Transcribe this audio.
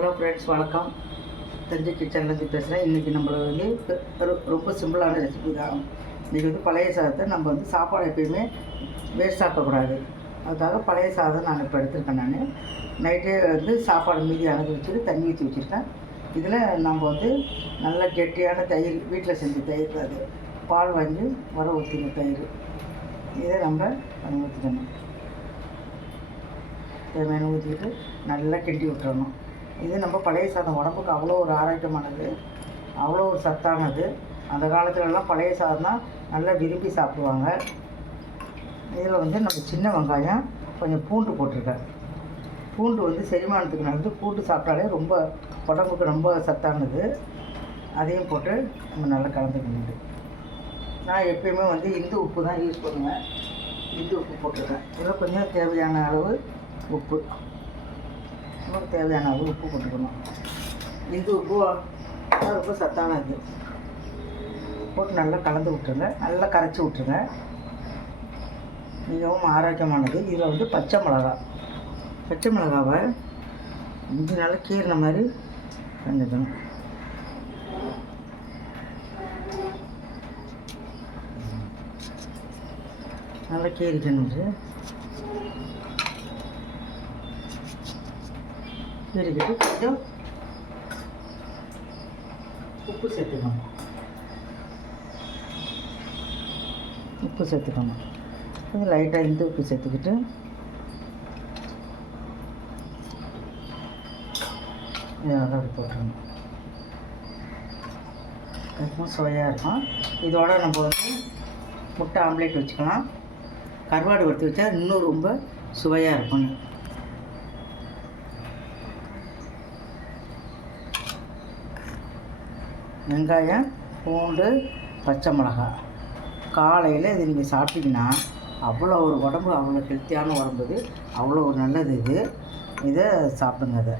Hello friends, வணக்கம். தஞ்சை கிச்சன்லேருந்து பேசுகிறேன். இன்றைக்கி நம்மளை வந்து ரொம்ப சிம்பிளான ரெசிபி தான். இன்றைக்கி வந்து பழைய சாதத்தை நம்ம வந்து சாப்பாடு எப்பயுமே வேஸ்ட் ஆக்கக்கூடாது. அதுக்காக பழைய சாதம் நான் இப்போ எடுத்துருக்கேன். நான் நைட்டே வந்து சாப்பாடு மீதி அணைச்சி வச்சுட்டு தண்ணி ஊற்றி வச்சுருக்கேன். இதில் நம்ம வந்து நல்ல கெட்டியான தயிர், வீட்டில் செஞ்ச தயிர் தான். அது பால் வாங்கி வர ஊற்றின தயிர். இதை நம்ம ஊற்றிக்கணும். தேவையான ஊற்றிக்கிட்டு நல்லா கிண்டி விட்டுறணும். இது நம்ம பழைய சாதம் உடம்புக்கு அவ்வளோ ஒரு ஆரோக்கியமானது, அவ்வளோ ஒரு சத்தானது. அந்த காலத்துலலாம் பழைய சாதம் தான் நல்லா விரும்பி சாப்பிடுவாங்க. இதில் வந்து நம்ம சின்ன வெங்காயம், கொஞ்சம் பூண்டு போட்டிருக்கேன். பூண்டு வந்து செரிமானத்துக்கு நல்லது. பூண்டு சாப்பிட்டாலே ரொம்ப உடம்புக்கு ரொம்ப சத்தானது. அதையும் போட்டு நம்ம நல்லா கலந்துக்கணும். நான் எப்பயுமே வந்து இந்து உப்பு தான் யூஸ் பண்ணுவேன். இந்து உப்பு போட்டிருக்கேன். இதில் கொஞ்சம் தேவையான அளவு உப்பு, தேவையான அளவு உப்பு போட்டுக்கணும். இந்து உப்பு ரொம்ப சத்தானது. போட்டு நல்லா கலந்து விட்டுருங்க, நல்லா கரைச்சி விட்டுருங்க. மிகவும் ஆரோக்கியமானது. இதில் வந்து பச்சை மிளகாவை இஞ்சி நல்லா கீறின மாதிரி செஞ்சுக்கணும். நல்லா கீறிக்கணும். கீறிக்கிட்டு கொஞ்சம் உப்பு சேர்த்துக்கணும். கொஞ்சம் லைட்டாக இந்த உப்பு சேர்த்துக்கிட்டு இதோட போட்டுருணும். அதுக்கும் சுவையாக இருக்கும். இதோட நம்ம வந்து முட்டை ஆம்லேட் வச்சுக்கலாம். கருவாடு வறுத்து வச்சா இன்னும் ரொம்ப சுவையாக இருக்கும். வெங்காயம், பூண்டு, பச்சை மிளகாய் காலையில் இது நீங்கள் சாப்பிட்டீங்கன்னா அவ்வளோ ஒரு உடம்பு, அவ்வளோ ஹெல்த்தியான உடம்பு. இது அவ்வளோ ஒரு நல்லது. இதை சாப்பிடுங்க. அதை